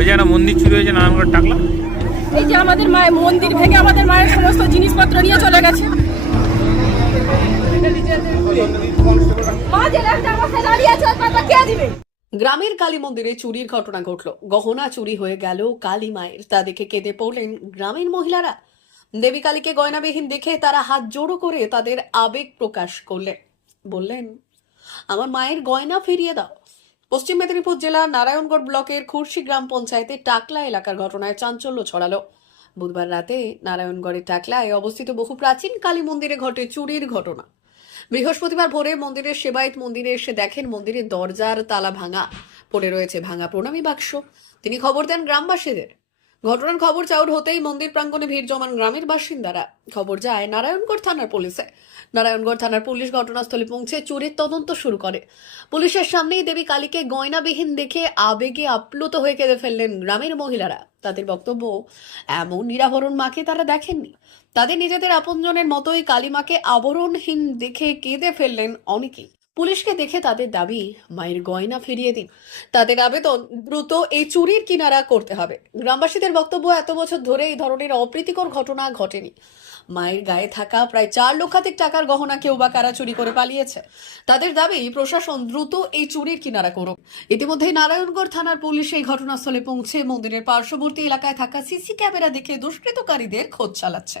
ওই যে একটা মন্দির চুরি হয়েছে নারায়ণগড় টাকলা। এই যে আমাদের মায়ের মন্দির ভেঙে আমাদের মায়ের সমস্ত জিনিসপত্র নিয়ে চলে গেছে। মা যে রাস্তার পাশে দাঁড়িয়ে আছে ওই পাতা কে দিবে? গ্রামের কালী মন্দিরে চুরির ঘটনা ঘটল। গহনা চুরি হয়ে গেল কালী মায়ের। তা দেখে কেঁদে পড়লেন গ্রামের মহিলারা। দেবী কালীকে গয়নাবিহীন দেখে তারা হাত জোড়ো করে তাদের আবেগ প্রকাশ করলেন। বললেন আমার মায়ের গয়না ফিরিয়ে দাও। পশ্চিম মেদিনীপুর জেলা নারায়ণগড় ব্লকের খুরশি গ্রাম পঞ্চায়েতে টাকলা এলাকার ঘটনায় চাঞ্চল্য ছড়ালো। বুধবার রাতে নারায়ণগড়ের টাকলায় অবস্থিত বহু প্রাচীন কালী মন্দিরে ঘটে চুরির ঘটনা। বৃহস্পতিবার ভোরে মন্দিরের সেবায়ত মন্দিরে এসে দেখেন মন্দিরের দরজার তালা ভাঙা, পড়ে রয়েছে ভাঙা প্রণামী বাক্স। তিনি খবর দেন গ্রামবাসীদের। ঘটনার খবর চাউর হতেই মন্দির প্রাঙ্গণে ভিড় জমান গ্রামের বাসিন্দারা। খবর যায়, নারায়ণগড় থানার পুলিশে। নারায়ণগড় থানার পুলিশ ঘটনাস্থলে পৌঁছে চুরির তদন্ত শুরু করে। পুলিশের সামনেই দেবী কালীকে গয়নাবিহীন দেখে আবেগে আপ্লুত হয়ে কেঁদে ফেললেন গ্রামের মহিলারা। তাদের বক্তব্য, এমন নিরাভরণ মাকে তারা দেখেননি। তাদের নিজেদের আপনজনের মতোই কালীমাকে আবরণহীন দেখে কেঁদে ফেললেন অনেকেই। পুলিশকে দেখে তাদের দাবি, মায়ের গয়না ফিরিয়ে দিন। তাদের আবেদন দ্রুত এই চুরির কিনারা করতে হবে। গ্রামবাসীদের বক্তব্য, এত বছর ধরে এই ধরনের অপ্রীতিকর ঘটনা ঘটেনি। মায়ের গায়ে থাকা প্রায় চার লক্ষাধিক টাকার গহনা কেউ বা কারা চুরি করে পালিয়েছে। তাদের দাবি, প্রশাসন দ্রুত এই চুরির কিনারা করুক। ইতিমধ্যে নারায়ণগড় থানার পুলিশ এই ঘটনাস্থলে পৌঁছে মন্দিরের পার্শ্ববর্তী এলাকায় থাকা সিসি ক্যামেরা দেখে দুষ্কৃতকারীদের খোঁজ চালাচ্ছে।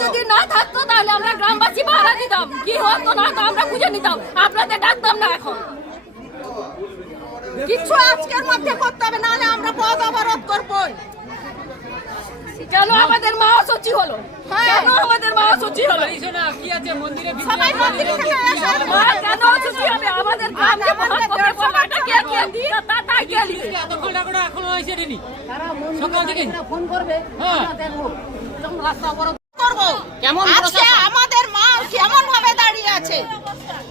যদি না থাকতো তাহলে আমরা গ্রামবাসী ভাড়া দিতাম কি হতো না তো আমরা খুঁজে নিতাম আপনাদের ডাকতাম না এখন কিছু আজকের মধ্যে করতে হবে, নাহলে আমরা পদ অবরোধ করবই। কেন আমাদের মা সচি হলো? কেন আমাদের মা সচি হলো? মন্দিরে থেকে এসে মা কেন সচি হবে? আমাদের গ্রামকে মহৎ করে কে কে দিয়ে তা তাই কে দিয়ে করব কেমন আজকে আমাদের মা কেমন ভাবে দাঁড়িয়ে আছে?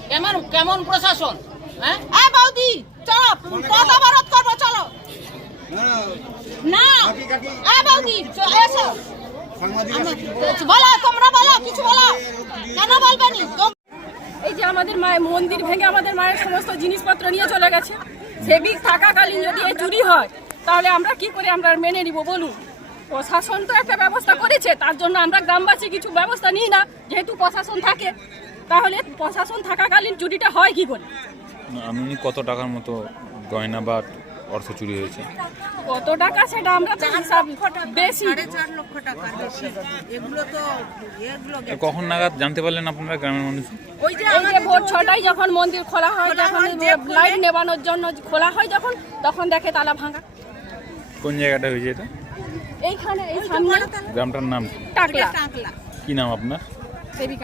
কেমন কেমন প্রশাসন? হ্যাঁ? বৌদি চলো পদ অবরোধ করব চলো না এ বৌদি চ- এসো আমার- বলো? তোমরা বলো কিছু বলো। কেন বলবে নি? এই যে আমাদের মায়ের মন্দির ভেঙে আমাদের মায়ের সমস্ত জিনিসপত্র নিয়ে চলে গেছে সেবিক থাকাকালীন যদি এই চুরি হয় তাহলে আমরা কি করে আমরা মেনে নিব বলুন? প্রশাসন তো একটা ব্যবস্থা করেছে তার জন্য আমরা গ্রামবাসী কিছু ব্যবস্থা নিই না যেহেতু প্রশাসন থাকে তাহলে প্রশাসন থাকাকালীন চুরিটা হয় কি করে? আনুমানিক কত টাকার মতো গয়না বা অর্থ চুরি হয়েছে। কত টাকা সেটা আমরা তো হিসাব বেশি। এগুলো তো এগুলো কখন নাগাদ জানতে পারলেন আপনারা গ্রামের মানুষ? ওই যে এই যে ভোর ছটায় যখন মন্দির খোলা হয় যখন লাইট নেবানোর জন্য খোলা হয় যখন তখন দেখে তালা ভাঙা। কোন জায়গাটা হয়েছে এটা? এইখানে এই সামনে। গ্রামটার নাম? টাকলা। কি নাম আপনার?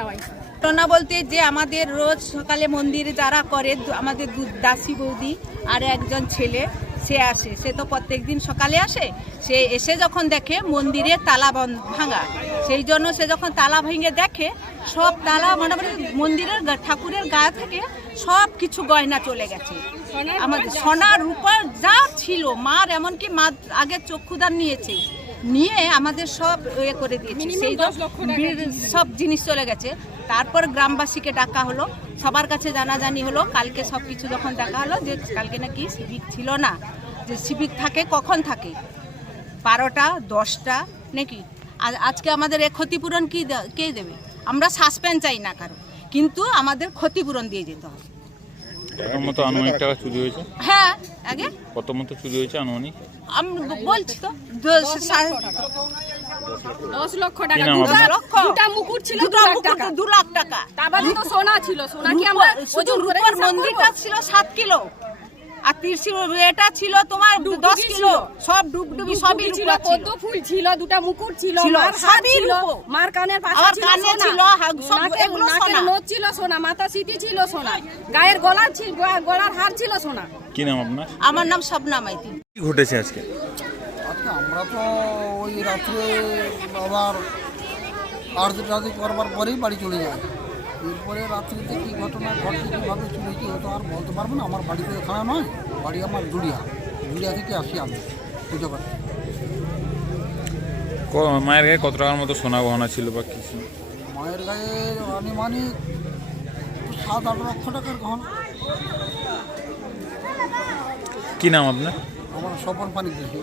বাই। ঘটনা বলতে যে আমাদের রোজ সকালে মন্দিরে যারা করে আমাদের দু দাসী বৌদি আর একজন ছেলে সে আসে সে তো প্রত্যেক দিন সকালে আসে সে এসে যখন দেখে মন্দিরে তালা ভাঙা সেই জন্য সে যখন তালা ভেঙে দেখে সব তালা মোটামুটি মন্দিরের ঠাকুরের গা থেকে সব কিছু গয়না চলে গেছে। আমাদের সোনা রূপা যা ছিল মার এমনকি মা আগে চক্ষুদান নিয়েছে নিয়ে আমাদের সব ইয়ে করে দিয়েছে। সেই সব জিনিস চলে গেছে। তারপর গ্রামবাসীকে ডাকা হলো। সবার কাছে জানাজানি হলো। কালকে সব কিছু যখন দেখা হলো যে কালকে নাকি সিভিক ছিল না যে সিভিক থাকে কখন থাকে? বারোটা দশটা নাকি? আর আজকে আমাদের এ ক্ষতিপূরণ কি কে দেবে? আমরা সাসপেন্ড চাই না কারও। কিন্তু আমাদের ক্ষতিপূরণ দিয়ে যেতে হবে। টাকার মতো আনুমানিক টাকা চুরি হয়েছে? হ্যাঁ আগে? কত মতো চুরি হয়েছে আনুমানিক? আমি বলছি তো। দশ- লক্ষ টাকা দুটা মুকুট ছিল দুটো দু লাখ টাকা। দু লাখ টাকা। তারপরে তো সোনা ছিল সোনা কি আমরা করে রূপর মন্দিরটা ছিল সাত কিলো। আর ত্রিশূল এটা ছিল তোমার দশ কিলো। সব ডুবডুবি সবই ছিল রূপা পদ্ম ফুল ছিল দুটা মুকুট ছিল ছিল, মার সবই ছিল মার কানের পাশা কানে। ছিল, সব এগুলো সোনা। নথ ছিল সোনা মাথা সিটি ছিল সোনা। গায়ের গলার ছিল গলার হার ছিল সোনা। কি নাম আপনার? আমার নাম স্বপ্না মাইতি কি ঘটেছে আজকে? আমরা তো ওই রাত্রে আবার আরতি টারতি করবার পরেই বাড়ি চলে যাই। এরপরে রাত্রিতে কী ঘটনা ঘটছে কীভাবে চলে কি হতো আর বলতে পারব না। আমার বাড়িতে এখানে নয় বাড়ি আমার জুড়িয়া জুড়িয়া থেকে আসি আমি। পুজো করতে ক- মায়ের গায়ে কত টাকার মতো সোনা গহনা ছিল বা কিছু মায়ের গায়ে আনুমানিক সাত আট লক্ষ টাকার গহনা। কি নাম আপনার? আমার স্বপন পানি দেখি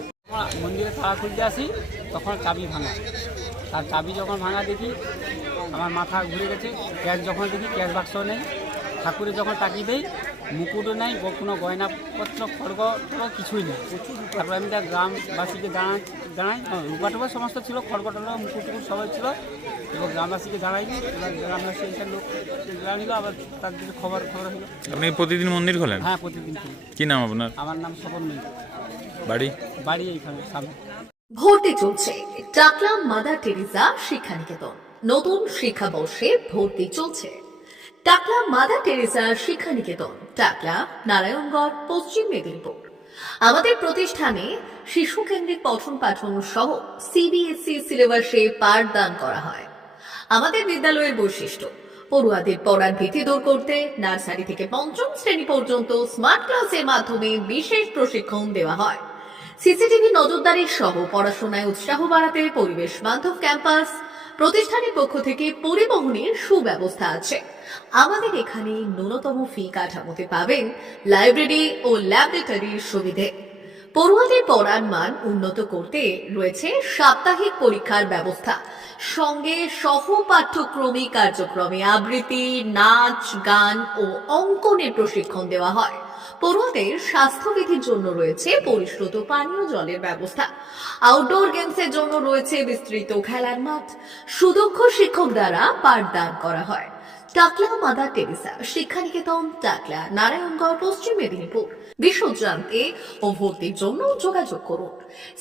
মন্দিরে তালা খুলতে আসি তখন চাবি ভাঙা। তার চাবি যখন ভাঙা দেখি আমার মাথা ঘুরে গেছে। ক্যাশ যখন দেখি ক্যাশ বাক্স নেই। ঠাকুরে যখন তাকিয়ে দেই মুকুটও নেই ব- কোনো গয়নাপত্র খড়গ কিছুই নেই। তারপরে আমি তার গ্রামবাসীকে দাঁড়াই দাঁড়াই রূপা টুপা সমস্ত ছিল খড়গ টড়গ মুকুট টুকুট সবাই ছিল। এবং গ্রামবাসীকে দাঁড়াইনি এবার গ্রামবাসী এসে লোক জানিল আবার তার খবর খবর হলো। আপনি প্রতিদিন মন্দির খোলেন? হ্যাঁ প্রতিদিন। কি নাম আপনার? আমার নাম স্বপন মিল। বাড়ি? বাড়ি এইখানে সামনে। ভর্তি চলছে। টাকলা মাদার টেরিজা শিক্ষানিকেতন। নতুন শিক্ষাবর্ষে ভর্তি চলছে। টাকলা মাদার টেরিজা শিক্ষানিকেতন। টাকলা নারায়ণগড় পশ্চিম মেদিনীপুর। আমাদের প্রতিষ্ঠানে শিশু কেন্দ্রিক পঠন পাঠন সহ সিবিএসই সিলেবাসে পাঠদান করা হয়। আমাদের বিদ্যালয়ের বৈশিষ্ট্য পড়ুয়াদের পড়ার ভীতি দূর করতে নার্সারি থেকে পঞ্চম শ্রেণি পর্যন্ত স্মার্ট ক্লাসের মাধ্যমে বিশেষ প্রশিক্ষণ দেওয়া হয়। সিসিটিভি নজরদারি সহ পড়াশোনায় উৎসাহ বাড়াতে পরিবেশ বান্ধব ক্যাম্পাস প্রতিষ্ঠানের পক্ষ থেকে পরিবহনের সুব্যবস্থা আছে। আমাদের এখানে ন্যূনতম ফি কাঠামোতে পাবেন লাইব্রেরি ও ল্যাবরেটরির সুবিধে। পড়ুয়াদের পড়ার মান উন্নত করতে রয়েছে সাপ্তাহিক পরীক্ষার ব্যবস্থা। সঙ্গে সহ পাঠ্যক্রমিক কার্যক্রমে আবৃত্তি, নাচ, গান ও অঙ্কনের প্রশিক্ষণ দেওয়া হয়। পড়ুয়াদের স্বাস্থ্যবিধির জন্য রয়েছে পরিশ্রুত পানীয় জলের ব্যবস্থা। আউটডোর গেমসের জন্য রয়েছে বিস্তৃত খেলার মাঠ। সুদক্ষ শিক্ষক দ্বারা পাঠদান করা হয়। টাকলা মাদার টেরিসা, শিক্ষানিকেতন, টাকলা, নারায়ণগড়, পশ্চিম মেদিনীপুর। বিশদ জানতে ও ভর্তির জন্য যোগাযোগ করুন।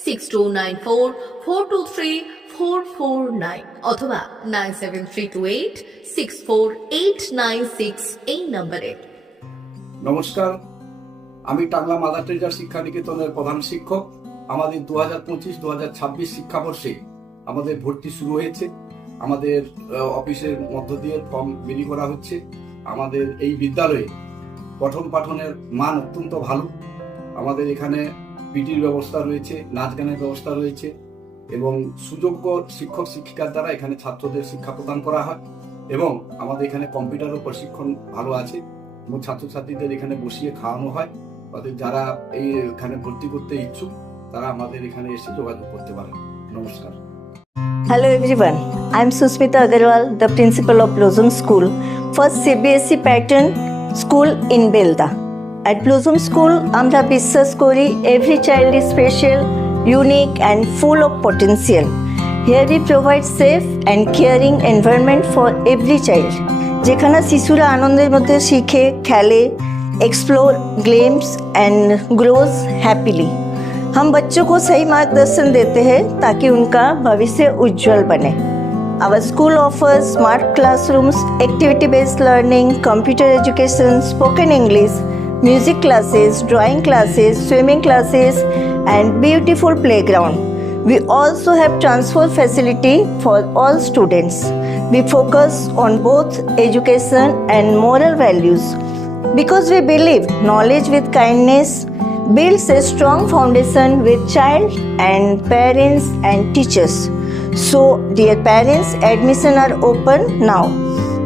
Six two nine four four two three four four nine অথবা nine seven three two eight six four eight nine six এই নম্বরে। নমস্কার। আমি টাংলা মাদার টেরিজা শিক্ষা নিকেতনের প্রধান শিক্ষক। আমাদের দু হাজার পঁচিশ দু হাজার ছাব্বিশ শিক্ষাবর্ষে আমাদের ভর্তি শুরু হয়েছে। আমাদের অফিসের মধ্য দিয়ে ফর্ম বিলি করা হচ্ছে। আমাদের এই বিদ্যালয়ে পঠন পাঠনের মান অত্যন্ত ভালো। আমাদের এখানে পিটির ব্যবস্থা রয়েছে নাচ গানের ব্যবস্থা রয়েছে এবং সুযোগ্য শিক্ষক শিক্ষিকার দ্বারা এখানে ছাত্রদের শিক্ষা প্রদান করা হয় এবং আমাদের এখানে কম্পিউটারও প্রশিক্ষণ ভালো আছে এবং ছাত্রছাত্রীদের এখানে বসিয়ে খাওয়ানো হয়। তাদের যারা এই এখানে ভর্তি করতে ইচ্ছুক তারা আমাদের এখানে এসে যোগাযোগ করতে পারেন। নমস্কার। Hello everyone, I am Susmita Agarwal, the principal of Blossom School, first CBSE pattern school in Belda. At Blossom School, আমরা Bissas Kori, every child is special, unique and full of potential. Here we provide safe and caring environment for every child. যেখানে শিশুরা আনন্দের মধ্যে শিখে খেলে explore games and grows happily हम बच्चों को सही मार्गदर्शन देते हैं ताकि उनका भविष्य उज्जवल बने Our school offers smart classrooms, activity based learning, computer education, spoken English, music classes, drawing classes, swimming classes, and beautiful playground. We also have transport facility for all students. We focus on both education and moral values because we believe knowledge with kindness builds a strong foundation with child and parents and teachers. So, dear parents, admission are open now.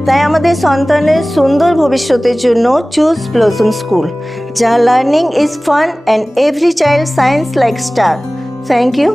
তাই আমাদের সন্তানের সুন্দর ভবিষ্যতের জন্য choose Blossom School যা learning is fun and every child shines like star thank you